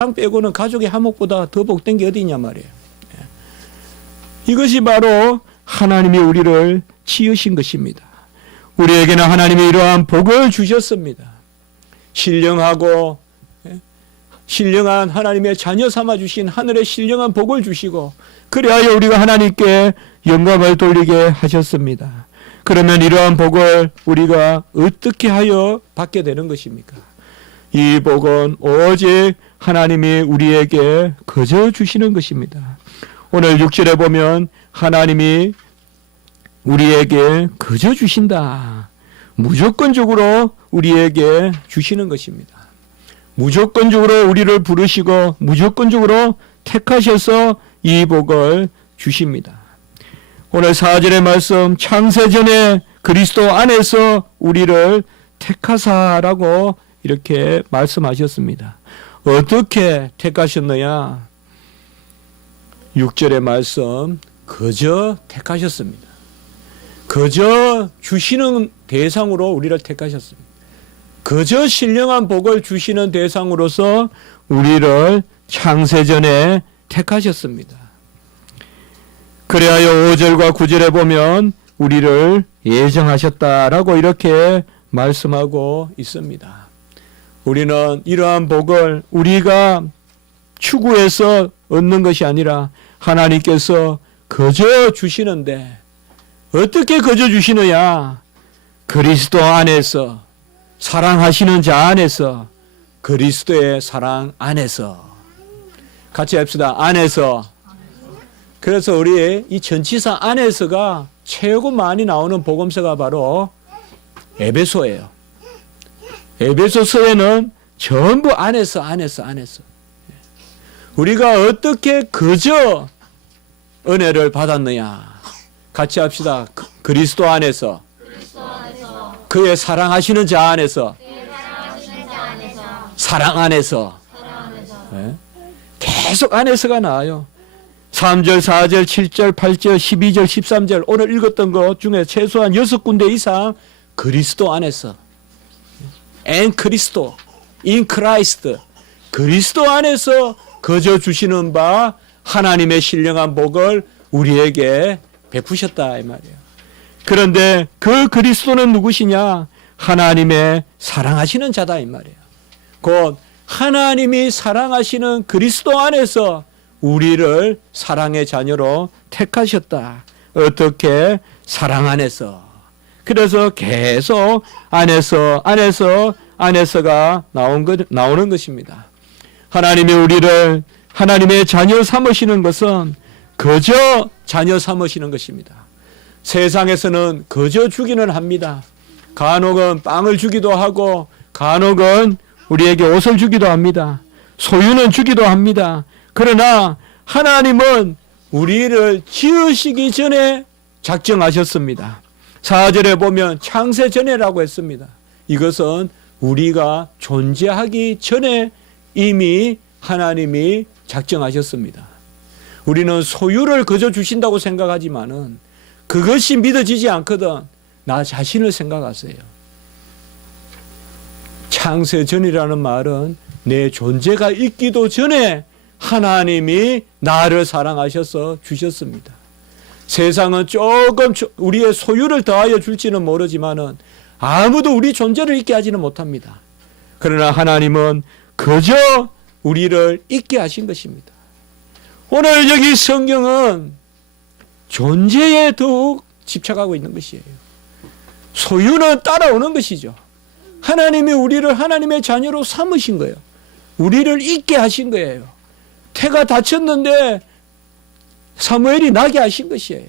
사랑 빼고는 가족의 화목보다 더 복된 게 어디 있냐 말이에요. 이것이 바로 하나님이 우리를 지으신 것입니다. 우리에게는 하나님이 이러한 복을 주셨습니다. 신령하고 신령한 하나님의 자녀 삼아 주신 하늘의 신령한 복을 주시고, 그리하여 우리가 하나님께 영광을 돌리게 하셨습니다. 그러면 이러한 복을 우리가 어떻게 하여 받게 되는 것입니까? 이 복은 오직 하나님이 우리에게 거저 주시는 것입니다. 오늘 6절에 보면 하나님이 우리에게 거저 주신다. 무조건적으로 우리에게 주시는 것입니다. 무조건적으로 우리를 부르시고 무조건적으로 택하셔서 이 복을 주십니다. 오늘 4절의 말씀, 창세전에 그리스도 안에서 우리를 택하사라고 이렇게 말씀하셨습니다. 어떻게 택하셨느냐? 6절의 말씀, 거저 택하셨습니다. 거저 주시는 대상으로 우리를 택하셨습니다. 거저 신령한 복을 주시는 대상으로서 우리를 창세전에 택하셨습니다. 그래야 5절과 9절에 보면 우리를 예정하셨다라고 이렇게 말씀하고 있습니다. 우리는 이러한 복을 우리가 추구해서 얻는 것이 아니라 하나님께서 거저 주시는데, 어떻게 거저 주시느냐? 그리스도 안에서, 사랑하시는 자 안에서, 그리스도의 사랑 안에서. 같이 합시다. 안에서. 그래서 우리 이 전치사 안에서가 최고 많이 나오는 복음서가 바로 에베소예요. 에베소서에는 전부 안에서. 우리가 어떻게 그저 은혜를 받았느냐? 같이 합시다. 그리스도 안에서. 그의 사랑하시는 자 안에서. 사랑 안에서. 네. 계속 안에서가 나와요. 3절, 4절, 7절, 8절, 12절, 13절 오늘 읽었던 것 중에 최소한 6군데 이상 그리스도 안에서, 엔 그리스도, 인 크라이스트, 그리스도 안에서 거저 주시는 바 하나님의 신령한 복을 우리에게 베푸셨다 이 말이에요. 그런데 그 그리스도는 누구시냐? 하나님의 사랑하시는 자다 이 말이에요. 곧 하나님이 사랑하시는 그리스도 안에서 우리를 사랑의 자녀로 택하셨다. 어떻게? 사랑 안에서. 그래서 계속 안에서가 나오는 것입니다. 하나님이 우리를 하나님의 자녀 삼으시는 것은 거저 자녀 삼으시는 것입니다. 세상에서는 거저 주기는 합니다. 간혹은 빵을 주기도 하고, 간혹은 우리에게 옷을 주기도 합니다. 소유는 주기도 합니다. 그러나 하나님은 우리를 지으시기 전에 작정하셨습니다. 4절에 보면 창세전에라고 했습니다. 이것은 우리가 존재하기 전에 이미 하나님이 작정하셨습니다. 우리는 소유를 거저 주신다고 생각하지만은 그것이 믿어지지 않거든. 나 자신을 생각하세요. 창세전이라는 말은 내 존재가 있기도 전에 하나님이 나를 사랑하셔서 주셨습니다. 세상은 조금 우리의 소유를 더하여 줄지는 모르지만은 아무도 우리 존재를 있게 하지는 못합니다. 그러나 하나님은 그저 우리를 있게 하신 것입니다. 오늘 여기 성경은 존재에 더욱 집착하고 있는 것이에요. 소유는 따라오는 것이죠. 하나님이 우리를 하나님의 자녀로 삼으신 거예요. 우리를 있게 하신 거예요. 태가 다쳤는데 사무엘이 나게 하신 것이에요.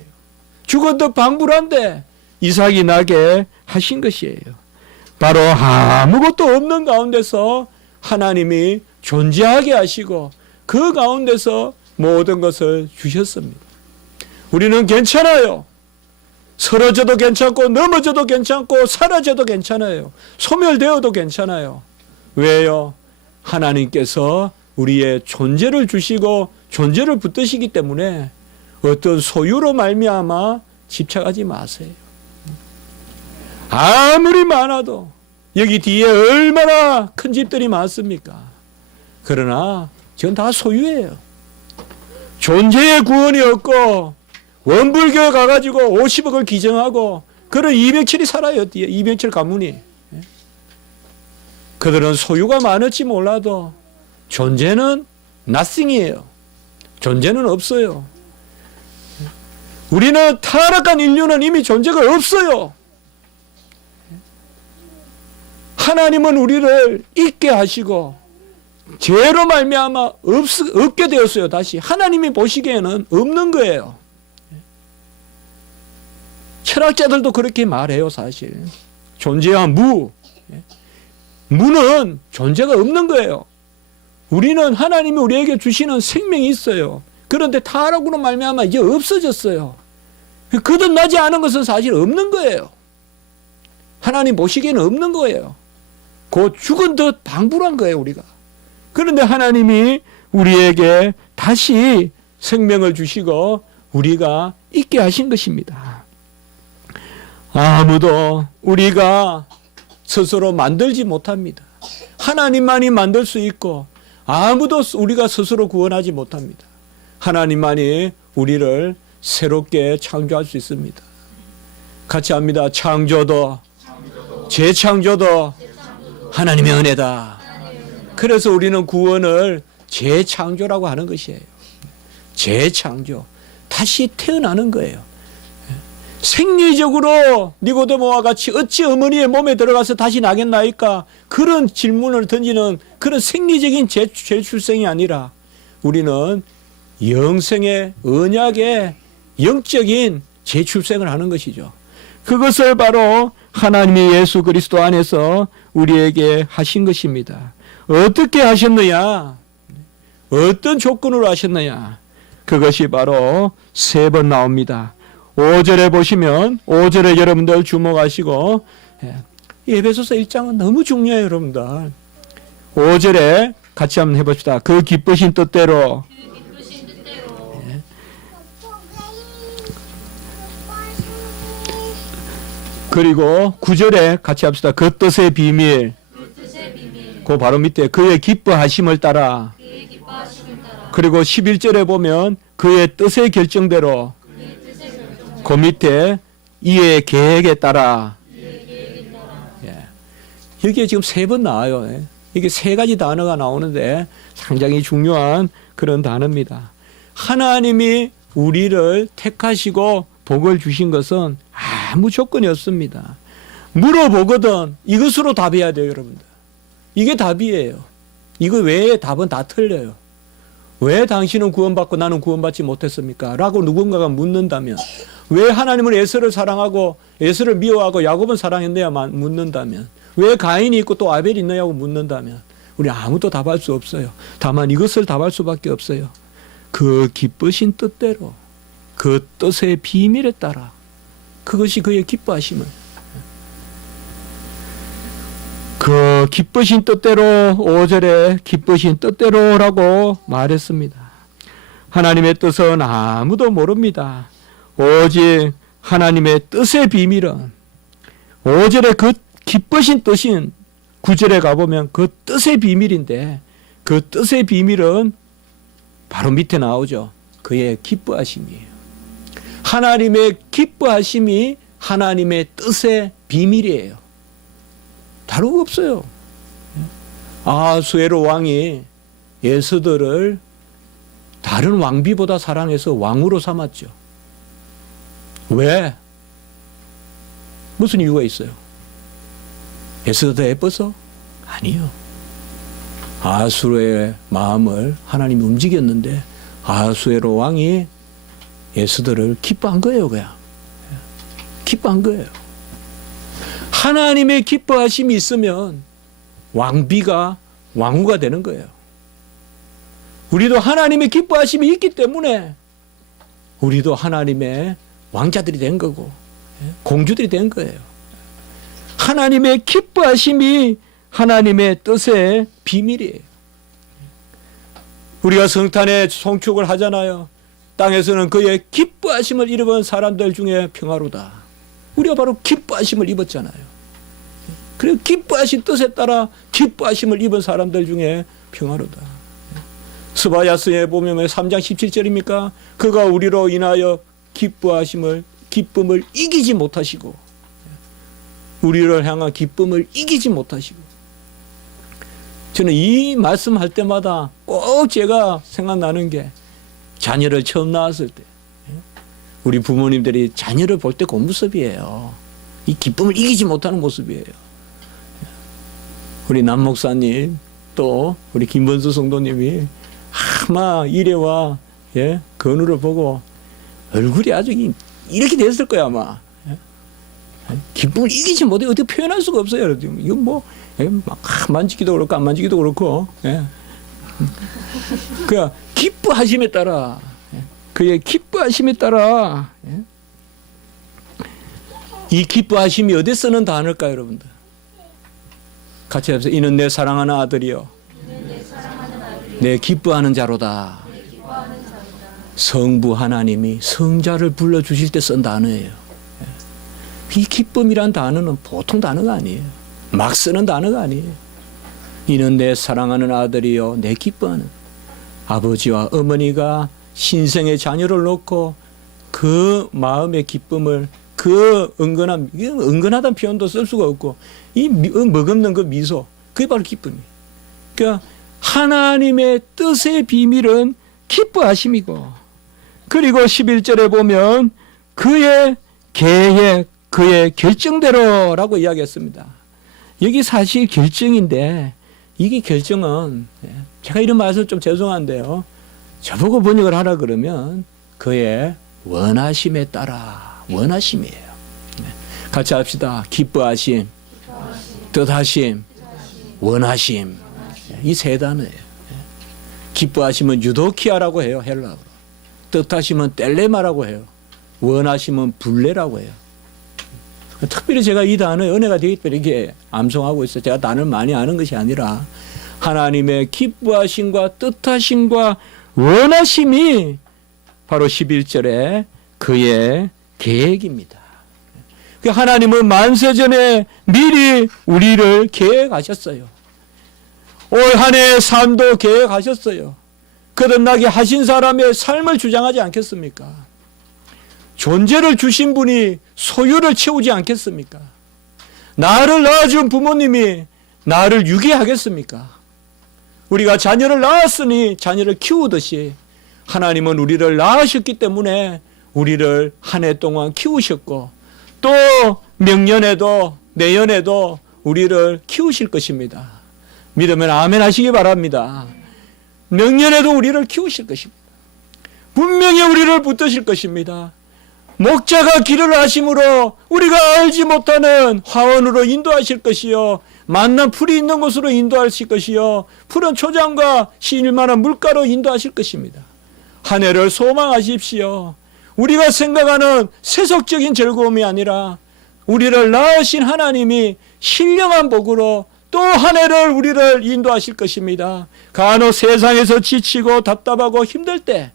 죽어도 방불한데 이삭이 나게 하신 것이에요. 바로 아무것도 없는 가운데서 하나님이 존재하게 하시고 그 가운데서 모든 것을 주셨습니다. 우리는 괜찮아요. 쓰러져도 괜찮고 넘어져도 괜찮고 사라져도 괜찮아요. 소멸되어도 괜찮아요. 왜요? 하나님께서 우리의 존재를 주시고 존재를 붙드시기 때문에 어떤 소유로 말미암아 집착하지 마세요. 아무리 많아도 여기 뒤에 얼마나 큰 집들이 많습니까? 그러나 저건 다 소유예요. 존재의 구원이 없고 원불교에 가가지고 50억을 기증하고 그런 이병철이 살아요. 뒤에 이병철 가문이. 그들은 소유가 많을지 몰라도 존재는 nothing이에요. 존재는 없어요. 우리는 타락한 인류는 이미 존재가 없어요. 하나님은 우리를 잊게 하시고 죄로 말미암아 없게 되었어요. 다시 하나님이 보시기에는 없는 거예요. 철학자들도 그렇게 말해요. 사실 존재와 무는 존재가 없는 거예요. 우리는 하나님이 우리에게 주시는 생명이 있어요. 그런데 타락으로 말미암아 이제 없어졌어요. 거듭나지 않은 것은 사실 없는 거예요. 하나님 보시기에는 없는 거예요. 곧 죽은 듯 방불한 거예요, 우리가. 그런데 하나님이 우리에게 다시 생명을 주시고 우리가 있게 하신 것입니다. 아무도 우리가 스스로 만들지 못합니다. 하나님만이 만들 수 있고 아무도 우리가 스스로 구원하지 못합니다. 하나님만이 우리를 새롭게 창조할 수 있습니다. 같이 합니다. 창조도 재창조도 하나님의 은혜다. 그래서 우리는 구원을 재창조라고 하는 것이에요. 재창조. 다시 태어나는 거예요. 생리적으로 니고데모와 같이 어찌 어머니의 몸에 들어가서 다시 나겠나이까? 그런 질문을 던지는 그런 생리적인 재출생이 아니라 우리는 영생의 언약의 영적인 재출생을 하는 것이죠. 그것을 바로 하나님이 예수 그리스도 안에서 우리에게 하신 것입니다. 어떻게 하셨느냐? 어떤 조건으로 하셨느냐? 그것이 바로 3번 나옵니다. 5절에 보시면 5절에 여러분들 주목하시고 에베소서 1장은 너무 중요해요. 여러분들 5절에 같이 한번 해봅시다. 그 기쁘신 뜻대로 그리고 9절에 같이 합시다. 그 뜻의 비밀. 그 바로 밑에 그의 기뻐하심을 따라. 그리고 11절에 보면 그의 뜻의 결정대로. 그 밑에 이의 계획에 따라. 여기에 지금 3번 나와요. 이게 3가지 단어가 나오는데 상당히 중요한 그런 단어입니다. 하나님이 우리를 택하시고 복을 주신 것은 아무 조건이 없습니다. 물어보거든 이것으로 답해야 돼요. 여러분들. 이게 답이에요. 이거 외에 답은 다 틀려요. 왜 당신은 구원받고 나는 구원받지 못했습니까? 라고 누군가가 묻는다면, 왜 하나님은 에서를 사랑하고 에서를 미워하고 야곱은 사랑했느냐만 묻는다면, 왜 가인이 있고 또 아벨이 있느냐고 묻는다면 우리 아무도 답할 수 없어요. 다만 이것을 답할 수밖에 없어요. 그 기쁘신 뜻대로, 그 뜻의 비밀에 따라, 그것이 그의 기뻐하심을. 그 기쁘신 뜻대로 5절에 기쁘신 뜻대로라고 말했습니다. 하나님의 뜻은 아무도 모릅니다. 오직 하나님의 뜻의 비밀은 5절에 그 기쁘신 뜻인 9절에 가보면 그 뜻의 비밀인데 그 뜻의 비밀은 바로 밑에 나오죠. 그의 기뻐하심이에요. 하나님의 기뻐하심이 하나님의 뜻의 비밀이에요. 다른 없어요. 아하수에로 왕이 에스더를 다른 왕비보다 사랑해서 왕으로 삼았죠. 왜? 무슨 이유가 있어요? 에스더가 예뻐서? 아니요. 아하수에로의 마음을 하나님이 움직였는데 아하수에로 왕이 에스더를 기뻐한 거예요. 그냥 기뻐한 거예요. 하나님의 기뻐하심이 있으면 왕비가 왕후가 되는 거예요. 우리도 하나님의 기뻐하심이 있기 때문에 우리도 하나님의 왕자들이 된 거고 공주들이 된 거예요. 하나님의 기뻐하심이 하나님의 뜻의 비밀이에요. 우리가 성탄에 송축을 하잖아요. 땅에서는 그의 기뻐하심을 입은 사람들 중에 평화로다. 우리가 바로 기뻐하심을 입었잖아요. 그리고 기뻐하신 뜻에 따라 기뻐하심을 입은 사람들 중에 평화로다. 스바야서에 보면 3장 17절입니까? 그가 우리로 인하여 기쁨을 이기지 못하시고, 우리를 향한 기쁨을 이기지 못하시고. 저는 이 말씀할 때마다 꼭 제가 생각나는 게, 자녀를 처음 낳았을 때 우리 부모님들이 자녀를 볼 때 그 모습이에요. 이 기쁨을 이기지 못하는 모습이에요. 우리 남 목사님, 또 우리 김범수 성도님이 아마 이래와 건우를 보고 얼굴이 아주 이렇게 됐을 거야 아마. 기쁨을 이기지 못해 어떻게 표현할 수가 없어요. 이거 뭐 막 만지기도 그렇고 안 만지기도 그렇고. 그 기뻐하심에 따라, 그의 기뻐하심에 따라, 이 기뻐하심이 어디 쓰는 단어일까요, 여러분들? 같이 해보세요. 이는 내 사랑하는 아들이요, 내 기뻐하는 자로다. 성부 하나님이 성자를 불러주실 때 쓴 단어예요. 이 기쁨이란 단어는 보통 단어가 아니에요. 막 쓰는 단어가 아니에요. 이는 내 사랑하는 아들이요, 내 기뻐하는. 아버지와 어머니가 신생의 자녀를 놓고 그 마음의 기쁨을, 그 은근하다는 표현도 쓸 수가 없고, 이 머금는 그 미소, 그게 바로 기쁨이에요. 그러니까 하나님의 뜻의 비밀은 기뻐하심이고, 그리고 11절에 보면 그의 계획, 그의 결정대로라고 이야기했습니다. 여기 사실 결정인데, 이게 결정은, 제가 이런 말씀 좀 죄송한데요, 저보고 번역을 하라 그러면 그의 원하심에 따라, 원하심이에요. 같이 합시다. 기뻐하심, 뜻하심, 원하심. 이 세 단어예요. 기뻐하심은 유도키아라고 해요, 헬라어로. 뜻하심은 텔레마라고 해요. 원하심은 불레라고 해요. 특별히 제가 이 단어에 은혜가 되기 때문에 이렇게 암송하고 있어요. 제가 단어를 많이 아는 것이 아니라 하나님의 기뻐하심과 뜻하심과 원하심이 바로 11절에 그의 계획입니다. 하나님은 만세전에 미리 우리를 계획하셨어요. 올 한 해의 삶도 계획하셨어요. 거듭나게 하신 사람의 삶을 주장하지 않겠습니까? 존재를 주신 분이 소유를 채우지 않겠습니까? 나를 낳아준 부모님이 나를 유기하겠습니까? 우리가 자녀를 낳았으니 자녀를 키우듯이 하나님은 우리를 낳으셨기 때문에 우리를 한 해 동안 키우셨고, 또 명년에도 내년에도 우리를 키우실 것입니다. 믿으면 아멘 하시기 바랍니다. 명년에도 우리를 키우실 것입니다. 분명히 우리를 붙드실 것입니다. 목자가 길을 아심으로 우리가 알지 못하는 화원으로 인도하실 것이요, 만난 풀이 있는 곳으로 인도하실 것이요, 푸른 초장과 쉴만한 물가로 인도하실 것입니다. 한 해를 소망하십시오. 우리가 생각하는 세속적인 즐거움이 아니라 우리를 낳으신 하나님이 신령한 복으로 또 한 해를 우리를 인도하실 것입니다. 간혹 세상에서 지치고 답답하고 힘들 때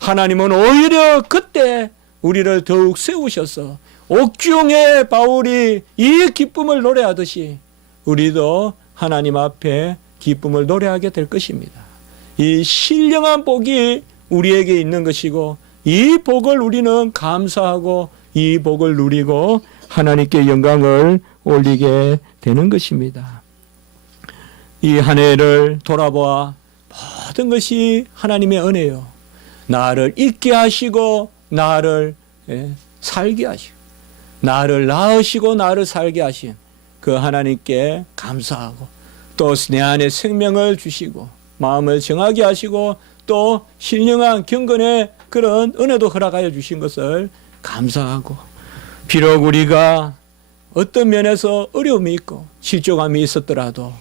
하나님은 오히려 그때 우리를 더욱 세우셔서 옥중의 바울이 이 기쁨을 노래하듯이 우리도 하나님 앞에 기쁨을 노래하게 될 것입니다. 이 신령한 복이 우리에게 있는 것이고, 이 복을 우리는 감사하고 이 복을 누리고 하나님께 영광을 올리게 되는 것입니다. 이 한 해를 돌아보아 모든 것이 하나님의 은혜요, 나를 잊게 하시고 나를 살게 하시고 나를 낳으시고 나를 살게 하신 그 하나님께 감사하고, 또 내 안에 생명을 주시고 마음을 정하게 하시고 또 신령한 경건의 그런 은혜도 허락하여 주신 것을 감사하고, 비록 우리가 어떤 면에서 어려움이 있고 실족함이 있었더라도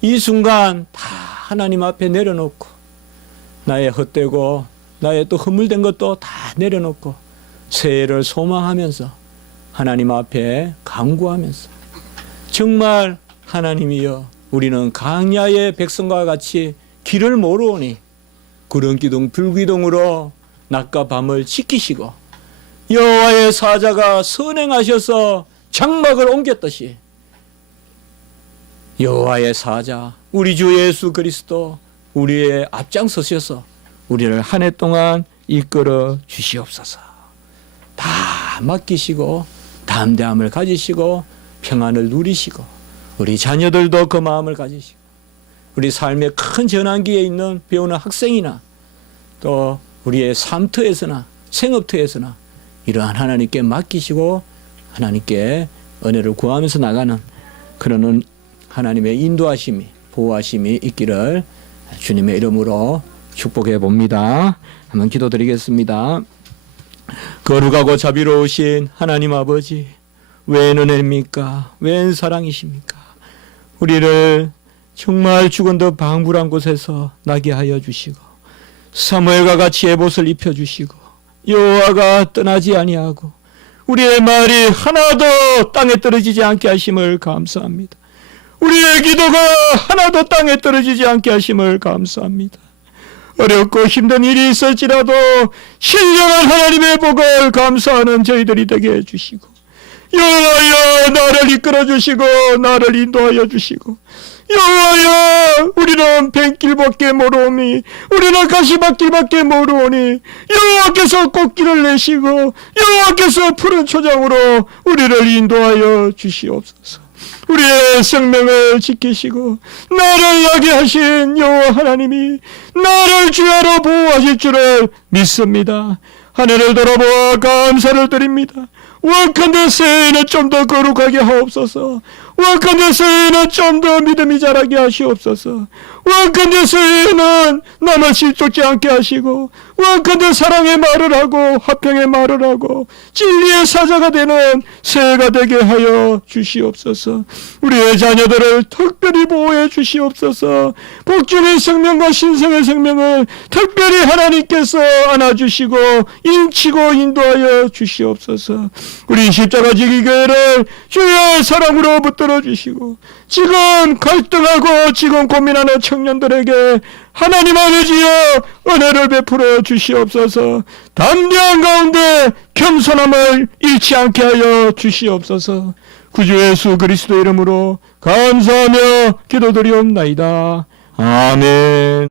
이 순간 다 하나님 앞에 내려놓고, 나의 헛되고 나의 또 허물된 것도 다 내려놓고 새해를 소망하면서 하나님 앞에 간구하면서, 정말 하나님이여, 우리는 강야의 백성과 같이 길을 모르오니 구름기둥 불기둥으로 낮과 밤을 지키시고, 여호와의 사자가 선행하셔서 장막을 옮겼듯이 여호와의 사자 우리 주 예수 그리스도 우리의 앞장서셔서 우리를 한 해 동안 이끌어 주시옵소서. 다 맡기시고 담대함을 가지시고 평안을 누리시고 우리 자녀들도 그 마음을 가지시고 우리 삶의 큰 전환기에 있는 배우는 학생이나 또 우리의 삶터에서나 생업터에서나 이러한 하나님께 맡기시고 하나님께 은혜를 구하면서 나가는 그러는 하나님의 인도하심이 보호하심이 있기를 주님의 이름으로 축복해 봅니다. 한번 기도드리겠습니다. 거룩하고 자비로우신 하나님 아버지, 웬 은혜입니까? 웬 사랑이십니까? 우리를 정말 죽은 듯 방불한 곳에서 나게 하여 주시고 사무엘과 같이 에봇을 입혀주시고 여호와가 떠나지 아니하고 우리의 말이 하나도 땅에 떨어지지 않게 하심을 감사합니다. 우리의 기도가 하나도 땅에 떨어지지 않게 하심을 감사합니다. 어렵고 힘든 일이 있을지라도 신령한 하나님의 복을 감사하는 저희들이 되게 해주시고 여호와여 나를 이끌어 주시고 나를 인도하여 주시고 여호와여 우리는 뱀길밖에 모르오니 우리는 가시밭길밖에 모르오니 여호와께서 꽃길을 내시고 여호와께서 푸른 초장으로 우리를 인도하여 주시옵소서. 우리의 생명을 지키시고 나를 나게 하신 여호와 하나님이 나를 주야로 보호하실 줄을 믿습니다. 하늘을 돌아보아 감사를 드립니다. 원컨대 새해에는 좀 더 거룩하게 하옵소서. 원컨대 새해에는 좀 더 믿음이 자라게 하시옵소서. 원컨대 새해에는 남을 실족지 않게 하시고 원컨대 사랑의 말을 하고 화평의 말을 하고 진리의 사자가 되는 새해가 되게 하여 주시옵소서. 우리의 자녀들을 특별히 보호해 주시옵소서. 복주의 생명과 신성의 생명을 특별히 하나님께서 안아주시고 인치고 인도하여 주시옵소서. 우리 십자가 지기 교회를 주의 사랑으로 붙들어 주시고 지금 갈등하고 지금 고민하는 청년들에게 하나님 아버지여 은혜를 베풀어 주시옵소서. 담대한 가운데 겸손함을 잃지 않게 하여 주시옵소서. 구주 예수 그리스도 이름으로 감사하며 기도드리옵나이다. 아멘.